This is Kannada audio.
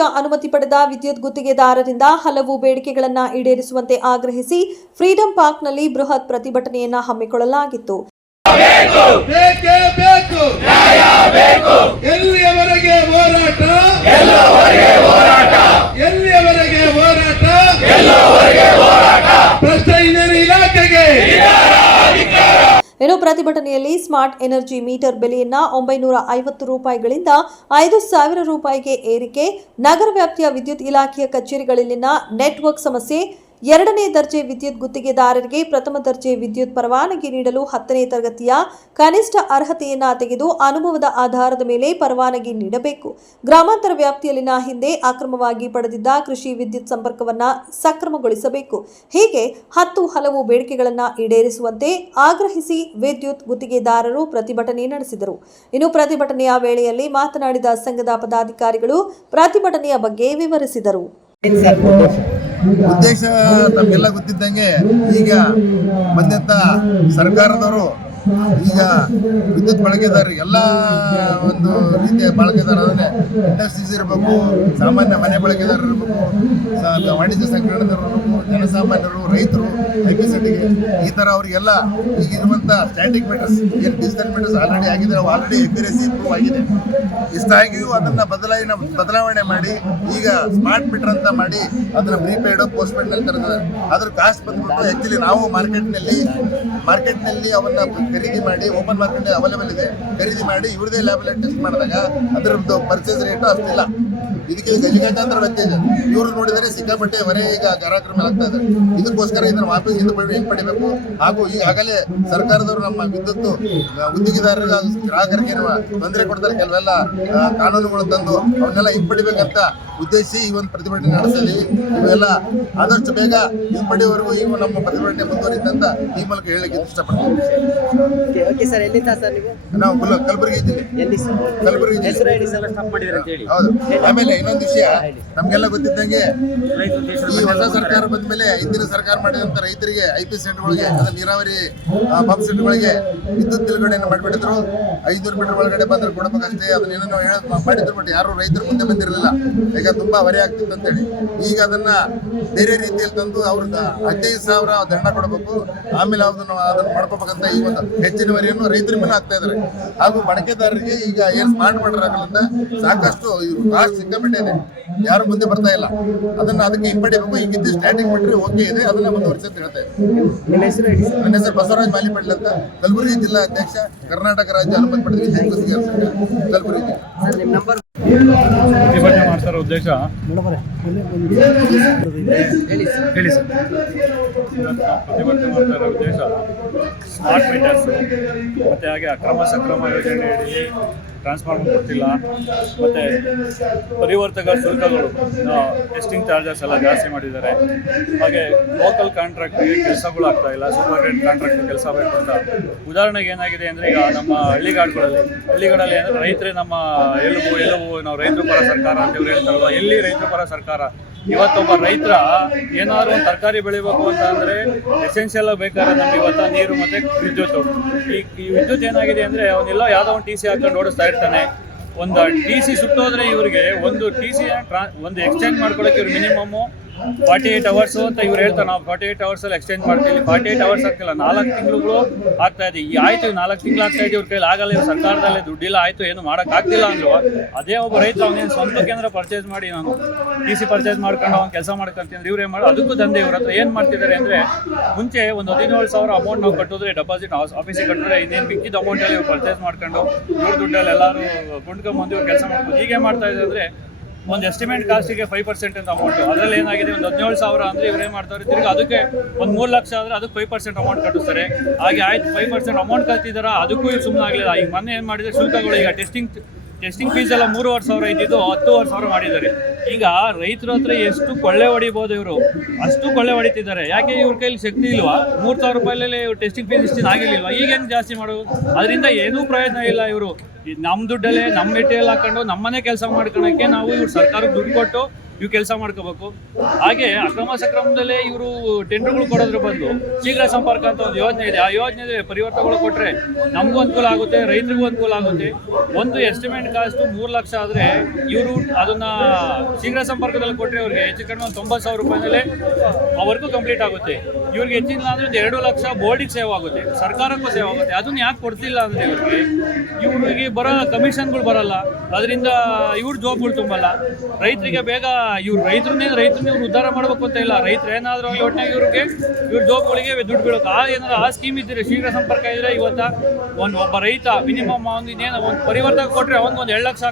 ರಾಜ್ಯ ಅನುಮತಿ ಪಡೆದ ವಿದ್ಯುತ್ ಗುತ್ತಿಗೆದಾರರಿಂದ ಹಲವು ಬೇಡಿಕೆಗಳನ್ನು ಈಡೇರಿಸುವಂತೆ ಆಗ್ರಹಿಸಿ ಫ್ರೀಡಂ ಪಾರ್ಕ್ನಲ್ಲಿ ಬೃಹತ್ ಪ್ರತಿಭಟನೆಯನ್ನು ಹಮ್ಮಿಕೊಳ್ಳಲಾಗಿತ್ತು. ಬೇಕೇ! ಬೇಕು ನ್ಯಾಯ ಬೇಕು! ಎಲ್ಲಿಯವರೆಗೆ ಹೋರಾಟ ಎಲ್ಲಿಯವರೆಗೆ ಹೋರಾಟ ಭ್ರಷ್ಟ ಇಂಧನ ಇಲಾಖೆಗೆ ಇನ್ನು ಪ್ರತಿಭಟನೆಯಲ್ಲಿ ಸ್ಮಾರ್ಟ್ ಎನರ್ಜಿ ಮೀಟರ್ ಬೆಲೆಯನ್ನ ಒಂಬೈನೂರ ಐವತ್ತು ರೂಪಾಯಿಗಳಿಂದ ಐದು ಸಾವಿರ ರೂಪಾಯಿಗೆ ಏರಿಕೆ. ನಗರ ವ್ಯಾಪ್ತಿಯ ವಿದ್ಯುತ್ ಇಲಾಖೆಯ ಕಚೇರಿಗಳಲ್ಲಿನ ನೆಟ್ವರ್ಕ್ ಸಮಸ್ಯೆ. ಎರಡನೇ ದರ್ಜೆ ವಿದ್ಯುತ್ ಗುತ್ತಿಗೆದಾರರಿಗೆ ಪ್ರಥಮ ದರ್ಜೆ ವಿದ್ಯುತ್ ಪರವಾನಗಿ ನೀಡಲು ಹತ್ತನೇ ತರಗತಿಯ ಕನಿಷ್ಠ ಅರ್ಹತೆಯನ್ನ ತೆಗೆದು ಅನುಭವದ ಆಧಾರದ ಮೇಲೆ ಪರವಾನಗಿ ನೀಡಬೇಕು. ಗ್ರಾಮಾಂತರ ವ್ಯಾಪ್ತಿಯಲ್ಲಿನ ಹಿಂದೆ ಅಕ್ರಮವಾಗಿ ಪಡೆದಿದ್ದ ಕೃಷಿ ವಿದ್ಯುತ್ ಸಂಪರ್ಕವನ್ನ ಸಕ್ರಮಗೊಳಿಸಬೇಕು. ಹೀಗೆ ಹತ್ತು ಹಲವು ಬೇಡಿಕೆಗಳನ್ನು ಈಡೇರಿಸುವಂತೆ ಆಗ್ರಹಿಸಿ ವಿದ್ಯುತ್ ಗುತ್ತಿಗೆದಾರರು ಪ್ರತಿಭಟನೆ ನಡೆಸಿದರು. ಇನ್ನು ಪ್ರತಿಭಟನೆಯ ವೇಳೆಯಲ್ಲಿ ಮಾತನಾಡಿದ ಸಂಘದ ಪದಾಧಿಕಾರಿಗಳು ಪ್ರತಿಭಟನೆಯ ಬಗ್ಗೆ ವಿವರಿಸಿದರು. ಉದ್ದೇಶ ತಮಗೆಲ್ಲ ಗೊತ್ತಿದ್ದಂಗೆ ಈಗ ಬಂದಂತ ಸರ್ಕಾರದವರು ಈಗ ವಿದ್ಯುತ್ ಬಳಕೆದಾರರು ಎಲ್ಲ ಒಂದು ರೀತಿಯ ಬಳಕೆದಾರ ಅಂದರೆ ಇಂಡಸ್ಟ್ರೀಸ್ ಇರಬೇಕು, ಸಾಮಾನ್ಯ ಮನೆ ಬಳಕೆದಾರರು ಇರಬೇಕು ವಾಣಿಜ್ಯ ಇರಬೇಕು. ಜನಸಾಮಾನ್ಯರು ರೈತರು ಐ ಪಿ ಸಿಟಿಗೆ ಈ ಥರ ಅವರಿಗೆಲ್ಲ ಈಗ ಇರುವಂಥ ಸ್ಟ್ಯಾಟಿಕ್ ಮೀಟರ್ಸ್ ಏನು ಡಿಜಿಟಲ್ ಮೀಟರ್ಸ್ ಆಲ್ರೆಡಿ ಆಗಿದೆ. ನಾವು ಆಲ್ರೆಡಿ ಎಕ್ಯುರೇಸಿ ಇಂಪ್ರೂವ್ ಆಗಿದೆ. ಇಷ್ಟಾಗಿಯೂ ಅದನ್ನು ಬದಲಾವಣೆ ಬದಲಾವಣೆ ಮಾಡಿ, ಈಗ ಸ್ಮಾರ್ಟ್ ಮೀಟರ್ ಅಂತ ಮಾಡಿ ಅದನ್ನು ಪೋಸ್ಟ್ ಪೇಡ್ನಲ್ಲಿ ತರ್ತಾರೆ ಅದ್ರ ಕಾಸ್ಟ್ ಬಂದ್ಬಿಟ್ಟು ಆ್ಯಕ್ಚುಲಿ ನಾವು ಮಾರ್ಕೆಟ್ನಲ್ಲಿ ಮಾರ್ಕೆಟ್ನಲ್ಲಿ ಅವನ್ನ ಖರೀದಿ ಮಾಡಿ ಓಪನ್ ಮಾರ್ಕೆಟ್ ಅವೈಲೇಬಲ್ ಇದೆ. ಖರೀದಿ ಮಾಡಿ ಇವ್ರದೇ ಲ್ಯಾಬಲ್ಲಿ ಟೆಸ್ಟ್ ಮಾಡಿದಾಗ ಅದರದ್ದು ಪರ್ಚೇಸ್ ರೇಟು ಅಷ್ಟಿಲ್ಲ. ಇದಕ್ಕೆ ಗಜಗಜಾಂತರ ವ್ಯತ್ಯಾಸ. ಇವರು ನೋಡಿದರೆ ಸಿಕ್ಕಾಪಟ್ಟೆ ಹೊರೆ ಈಗ ಗ್ರಾಹಕರ ಮೇಲೆ ಆಗ್ತಾ ಇದೆ ಇದಕ್ಕೋಸ್ಕರ ಇದನ್ನು ವಾಪಸ್ ಹಿಂದೆ ಪಡಿಬೇಕು. ಹಾಗೂ ಈಗಾಗಲೇ ಸರ್ಕಾರದವರು ನಮ್ಮ ವಿದ್ಯುತ್ ಉದ್ಯೋಗಿದಾರರಿಗೆ ಗ್ರಾಹಕರಿಗೆ ತೊಂದರೆ ಕೊಡ್ತಾರೆ. ಕೆಲವೆಲ್ಲ ಕಾನೂನುಗಳು ತಂದು ಅವನ್ನೆಲ್ಲ ಹಿಂಪಡಿಬೇಕಂತ ಉದ್ದೇಶಿಸಿ ಈ ಒಂದು ಪ್ರತಿಭಟನೆ ನಡೆಸಲಿ ಇವೆಲ್ಲ ಆದಷ್ಟು ಬೇಗ ಹಿಂಪಡೆಯವರೆಗೂ ಈ ನಮ್ಮ ಪ್ರತಿಭಟನೆ ಮುಂದುವರಿದಂತ ಈ ಮೂಲಕ ಹೇಳಲಿಕ್ಕೆ ಇಷ್ಟಪಡ್ತೀನಿ. ಓಕೆ ಓಕೆ ಸರ್ ಎಲ್ಲಿಂದ ಸರ್ ನೀವು? ಕಲಬುರಗಿ ಇದ್ದೀವಿ. ಕಲಬುರಗಿ ಹೆಸರು ಹೇಳಿ ಸರ್ ಸ್ಟಾಪ್ ಮಾಡಿದ್ರೆ ಅಂತ ಹೇಳಿ. ಹೌದು. ಆಮೇಲೆ ಇನ್ನೊಂದು ವಿಷಯ ನಮ್ಗೆಲ್ಲ ಗೊತ್ತಿದ್ದಂಗೆ ಈ ಹೊಸ ಸರ್ಕಾರ ಬಂದ ಮೇಲೆ ಹಿಂದಿನ ಸರ್ಕಾರ ಮಾಡಿದಂತ ರೈತರಿಗೆ ಐ ಪಿ ಸೆಂಟ್ಗಳಿಗೆ ಅಂದ್ರೆ ನೀರಾವರಿ ಪಂಪ್ ಸೆಂಟರ್ಗಳಿಗೆ ವಿದ್ಯುತ್ ನಿಲುಗಡೆಯನ್ನು ಮಾಡಿಬಿಟ್ಟಿದ್ರು. ಐನೂರು ಮೀಟರ್ ಒಳಗಡೆ ಬಂದ್ರೆ ಕೊಡಬೇಕಷ್ಟೇ ಅದನ್ನ ಏನೇನೋ ಮಾಡಿದ್ರು ಬಟ್ ಯಾರು ರೈತರು ಮುಂದೆ ಬಂದಿರಲಿಲ್ಲ. ಈಗ ತುಂಬಾ ಹೊರೆ ಆಗ್ತಿತ್ತು ಅಂತೇಳಿ. ಈಗ ಅದನ್ನ ಬೇರೆ ರೀತಿಯಲ್ಲಿ ತಂದು ಅವ್ರದ್ದು ಹದಿನೈದು ಸಾವಿರ ದಂಡ ಕೊಡಬೇಕು. ಆಮೇಲೆ ಅದನ್ನು ಅದನ್ನು ಮಾಡ್ಕೋಬೇಕಂತ ಈ ಒಂದು ಹೆಚ್ಚಿನ ಹೊರೆಯನ್ನು ರೈತರ ಮೇಲೆ ಆಗ್ತಾ ಇದಾರೆ. ಹಾಗೂ ಬಳಕೆದಾರರಿಗೆ ಈಗ ಏನ್ ಸ್ಮಾರ್ಟ್ ಮೀಟರ್ ಆಗಲಿಂದ ಸಾಕಷ್ಟು ಕಾಸ್ಟ್ ಸಿಕ್ಕಾಪಟ್ಟೆ ಇದೆ. ಯಾರು ಮುಂದೆ ಬರ್ತಾ ಇಲ್ಲ. ಅದನ್ನ ಅದಕ್ಕೆ ಹಿಂಪಡಿಬೇಕು ಈಗಿದ್ದು ಸ್ಟ್ಯಾಟಿಕ್ ಮೀಟರ್ ಓಕೆ ಇದೆ ಅದನ್ನ ಮುಂದುವರಿಸಿ ಅಂತ ಹೇಳ್ತಾ ಇದ್ದೀನಿ ನಿಮ್ಮ ಹೆಸರು ಹೇಳಿ ಸರ್. ನನ್ನ ಹೆಸರು ಬಸವರಾಜ್ ಮಾಲಿಪಡ್ಲ ಅಂತ ಕಲಬುರಗಿ ಜಿಲ್ಲಾ ಅಧ್ಯಕ್ಷ ಕರ್ನಾಟಕ ರಾಜ್ಯ ಅನುಮತಿ ಪಡೆದ ಗುತ್ತಿಗೆದಾರರ ಕಲಬುರಗಿ. ಸರ್ ನಿಮ್ಮ ನಂಬರ್ ಪ್ರತಿಭಟನೆ ಮಾಡ್ತಾರೋ ಉದ್ದೇಶ? ಹೇಳಿ ಸರ್. ಪ್ರತಿಭಟನೆ ಮಾಡ್ತಾರ ಉದ್ದೇಶ ಸ್ಮಾರ್ಟ್ ಮೀಟರ್ಸ್ ಮತ್ತೆ ಹಾಗೆ ಅಕ್ರಮ ಸಕ್ರಮ ಯೋಜನೆಯಡಿ ಟ್ರಾನ್ಸ್ಫಾರ್ಮರ್ ಕೊಡ್ತಿಲ್ಲ ಮತ್ತು ಪರಿವರ್ತಕ ಶುಲ್ಕಗಳು ಟೆಸ್ಟಿಂಗ್ ಚಾರ್ಜಸ್ ಎಲ್ಲ ಜಾಸ್ತಿ ಮಾಡಿದ್ದಾರೆ. ಹಾಗೆ ಲೋಕಲ್ ಕಾಂಟ್ರಾಕ್ಟ್ಗೆ ಕೆಲಸಗಳು ಆಗ್ತಾ ಇಲ್ಲ ಸೂಪರ್ ಗ್ರೇಡ್ ಕಾಂಟ್ರಾಕ್ಟ್ ಕೆಲಸ ಬೇಕು ಅಂತ. ಉದಾಹರಣೆಗೆ ಏನಾಗಿದೆ ಅಂದರೆ ಈಗ ನಮ್ಮ ಹಳ್ಳಿಗಾಡುಗಳಲ್ಲಿ ಹಳ್ಳಿಗಾಡಲ್ಲಿ ಅಂದರೆ ರೈತರೇ ನಮ್ಮ ಎಲುಬು ಎಲುಬು ನಾವು ರೈತರ ಪರ ಸರ್ಕಾರ ಅಂತ ಇವ್ರು ಹೇಳ್ತಾರಲ್ಲ ಎಲ್ಲಿ ರೈತರ ಪರ ಸರ್ಕಾರ? ಇವತ್ತೊಬ್ಬ ರೈತರ ಏನಾದ್ರು ಒಂದು ತರಕಾರಿ ಬೆಳಿಬೇಕು ಅಂತ ಅಂದ್ರೆ ಎಸೆನ್ಷಿಯಲ್ ಬೇಕಾದ್ರೆ ನಮ್ಗೆ ಇವತ್ತ ನೀರು ಮತ್ತೆ ವಿದ್ಯುತ್. ಈ ಈ ವಿದ್ಯುತ್ ಏನಾಗಿದೆ ಅಂದ್ರೆ ಅವನ್ನೆಲ್ಲ ಯಾವ್ದೋ ಒಂದು ಟಿ ಸಿ ಹಾಕೊಂಡು ಓಡಿಸ್ತಾ ಇರ್ತಾನೆ. ಒಂದು ಟಿ ಸಿ ಸುಟ್ಟೋದ್ರೆ ಇವರಿಗೆ ಒಂದು ಟಿ ಸಿ ಒಂದು ಎಕ್ಸ್ಚೇಂಜ್ ಮಾಡ್ಕೊಳಕ್ಕೆ ಇವ್ರು ಮಿನಿಮಮ್ ಫಾರ್ಟಿ ಏಟ್ ಅವರ್ಸ್ ಅಂತ ಇವ್ರು ಹೇಳ್ತಾರೆ, ನಾವು ಫಾರ್ಟಿ ಅವರ್ಸ್ ಅಲ್ಲಿ ಎಕ್ಸ್ಚೇಂಜ್ ಮಾಡ್ತೀವಿ. ಫಾರ್ಟಿ ಏಟ್ ಅವರ್ಸ್ ಆಗ್ತಿಲ್ಲ, ನಾಲ್ಕು ತಿಂಗಳು ಆಗ್ತಾ ಇದೆ. ಈ ಆಯ್ತು ನಾಲ್ಕು ತಿಂಗಳು ಆಗ್ತಾ ಇದೆ, ಇವ್ರ ಕೈಲಿ ಆಗಲ್ಲ, ಇವ್ರು ಸರ್ಕಾರದಲ್ಲಿ ದುಡ್ಡಿಲ್ಲ, ಆಯ್ತು, ಏನು ಮಾಡಕ್ ಆಗ್ತಿಲ್ಲ ಅಂದ್ರು. ಅದೇ ಒಬ್ಬ ರೈತ ಅವನೇನು ಸ್ವಂತ ಕೇಂದ್ರ ಪರ್ಚೇಸ್ ಮಾಡಿ, ನಾನು ಟಿ ಸಿ ಪರ್ಚೇಸ್ ಮಾಡ್ಕೊಂಡು ಅವ್ನು ಕೆಲಸ ಮಾಡ್ಕೊಂತೀನಿ, ಇವ್ರು ಏನು ಮಾಡಿ, ಅದಕ್ಕೂ ದಂಧೆ, ಇವ್ರ ಹತ್ರ ಏನು ಮಾಡ್ತಿದ್ದಾರೆ ಅಂದ್ರೆ, ಮುಂಚೆ ಒಂದು ಹದಿನೇಳು ಸಾವಿರ ಅಮೌಂಟ್ ನಾವು ಕಟ್ಟಿದ್ರೆ ಡೆಪಾಸಿಟ್ ಆಫೀಸಿಗೆ ಕಟ್ಟಿದ್ರೆ ಇನ್ನೇನು ಮಿಕ್ಕಿದ ಅಮೌಂಟಲ್ಲಿ ಇವ್ರು ಪರ್ಚೇಸ್ ಮಾಡ್ಕೊಂಡು, ಇವ್ರ ದುಡ್ಡಲ್ಲಿ ಎಲ್ಲರೂ ಗುಂಡ್ಕೊಂಬಂದು ಇವ್ರು ಕೆಲಸ ಮಾಡ್ಬೋದು ಹೀಗೆ ಮಾಡ್ತಾ ಇದ್ದಾರೆ ಅಂದ್ರೆ ಒಂದು ಎಸ್ಟಿಮೇಟ್ ಕಾಸ್ಟಿಗೆ ಫೈವ್ ಪರ್ಸೆಂಟ್ ಅಂತ ಅಮೌಂಟ್ ಅದರಲ್ಲಿ ಏನಾಗಿದೆ? ಒಂದು ಹದಿನೇಳು ಸಾವಿರ ಅಂದರೆ ಇವ್ರು ಏನು ಮಾಡ್ತಾರೆ? ತಿರ್ಗಿ ಅದಕ್ಕೆ ಒಂದು ಮೂರು ಲಕ್ಷ ಆದರೆ ಅದಕ್ಕೆ ಫೈವ್ ಪರ್ಸೆಂಟ್ ಅಮೌಂಟ್ ಕಟ್ಟಿಸ್ತಾರೆ. ಹಾಗೆ ಆಯ್ತು ಫೈವ್ ಪರ್ಸೆಂಟ್ ಅಮೌಂಟ್ ಕಲ್ತಿದ್ದಾರೆ? ಅದಕ್ಕೂ ಇವ್ರು ಸುಮ್ಮನೆ ಆಗಲಿಲ್ಲ. ಈಗ ಮೊನ್ನೆ ಏನು ಮಾಡಿದ್ರೆ ಶುಲ್ಕಗಳು, ಈಗ ಟೆಸ್ಟಿಂಗ್ ಟೆಸ್ಟಿಂಗ್ ಫೀಸ್ ಎಲ್ಲ ಮೂರುವರೆ ಸಾವಿರ ಇದ್ದಿದ್ದು ಹತ್ತುವರೆ ಸಾವಿರ ಮಾಡಿದ್ದಾರೆ. ಈಗ ರೈತರ ಹತ್ರ ಎಷ್ಟು ಕೊಳ್ಳೆ ಹೊಡಿಬೋದು ಇವರು? ಅಷ್ಟು ಕೊಳ್ಳೆ ಹೊಡಿತಿದ್ದಾರೆ. ಯಾಕೆ ಇವ್ರ ಕೈಲಿ ಶಕ್ತಿ ಇಲ್ವಾ? ಮೂರು ಸಾವಿರ ರೂಪಾಯಿಲೇ ಇವ್ರು ಟೆಸ್ಟಿಂಗ್ ಫೀಸ್ ಇಷ್ಟು ಆಗಿರ್ಲಿಲ್ವಾ? ಈಗ ಹೆಂಗೆ ಜಾಸ್ತಿ ಮಾಡೋದು ಅದರಿಂದ ಏನೂ ಪ್ರಯೋಜನ ಇಲ್ಲ ಇವರು. ನಮ್ಮ ದುಡ್ಡಲ್ಲೇ ನಮ್ಮ ಮೆಟೀರಿಯಲ್ ಹಾಕೊಂಡು ನಮ್ಮನೆ ಕೆಲಸ ಮಾಡ್ಕೊಳಕ್ಕೆ ನಾವು ಇವ್ರು ಸರ್ಕಾರಕ್ಕೆ ದುಡ್ಡು ಕೊಟ್ಟು ಇವು ಕೆಲಸ ಮಾಡ್ಕೋಬೇಕು. ಹಾಗೆ ಅಕ್ರಮ ಸಕ್ರಮದಲ್ಲೇ ಇವರು ಟೆಂಡರ್ಗಳು ಕೊಡೋದ್ರ ಬಂದು ಶೀಘ್ರ ಸಂಪರ್ಕ ಅಂತ ಒಂದು ಯೋಜನೆ ಇದೆ. ಆ ಯೋಜನೆ ಪರಿವರ್ತನೆಗಳು ಕೊಟ್ಟರೆ ನಮಗೂ ಅನುಕೂಲ ಆಗುತ್ತೆ, ರೈತರಿಗೂ ಅನುಕೂಲ ಆಗುತ್ತೆ. ಒಂದು ಎಸ್ಟಿಮೇಟ್ ಕಾಸ್ಟ್ ಮೂರು ಲಕ್ಷ ಆದರೆ ಇವರು ಅದನ್ನ ಶೀಘ್ರ ಸಂಪರ್ಕದಲ್ಲಿ ಕೊಟ್ಟರೆ ಅವ್ರಿಗೆ ಹೆಚ್ಚು ಕಡಿಮೆ ಒಂದು ತೊಂಬತ್ತು ಸಾವಿರ ರೂಪಾಯಿನಲ್ಲೇ ಅವರಿಗೂ ಕಂಪ್ಲೀಟ್ ಆಗುತ್ತೆ. ಇವ್ರಿಗೆ ಹೆಚ್ಚಿಲ್ಲ ಅಂದ್ರೆ ಒಂದು ಎರಡು ಲಕ್ಷ ಬೋರ್ಡಿಗೆ ಸೇವ್ ಆಗುತ್ತೆ. ಸರ್ಕಾರಕ್ಕೂ ಸೇವ್ ಆಗುತ್ತೆ. ಅದನ್ನ ಯಾಕೆ ಕೊಡ್ತಿಲ್ಲ ಅಂದ್ರೆ ಇವ್ರಿಗೆ? ಇವ್ರಿಗೆ ಬರೋ ಕಮಿಷನ್ಗಳು ಬರಲ್ಲ. ಅದರಿಂದ ಇವ್ರ ಜಾಬ್ಗಳು ತುಂಬಲ್ಲ. ರೈತರಿಗೆ ಬೇಗ ಇವ್ರು ರೈತರನ್ನೇ ರೈತರನ್ನ ಇವ್ರು ಉದ್ಧಾರ ಮಾಡಬೇಕು ಅಂತ ಇಲ್ಲ. ರೈತರು ಏನಾದರೂ ಒಟ್ಟಿನಾಗ ಇವ್ರಿಗೆ, ಇವ್ರ ಜಾಬ್ಗಳಿಗೆ ದುಡ್ಡು ಬೀಳುತ್ತೆ ಆ ಏನಾದ್ರು ಆ ಸ್ಕೀಮ್ ಇದ್ದರೆ ಶೀಘ್ರ ಸಂಪರ್ಕ ಇದ್ರೆ ಇವತ್ತ ಒಂದು ಒಬ್ಬ ರೈತ ಮಿನಿಮಮ್ ಏನು ಒಂದು ಪರಿವರ್ತನೆ ಕೊಟ್ಟರೆ ಅವನಿಗೆ ಒಂದು ಎರಡು ಲಕ್ಷ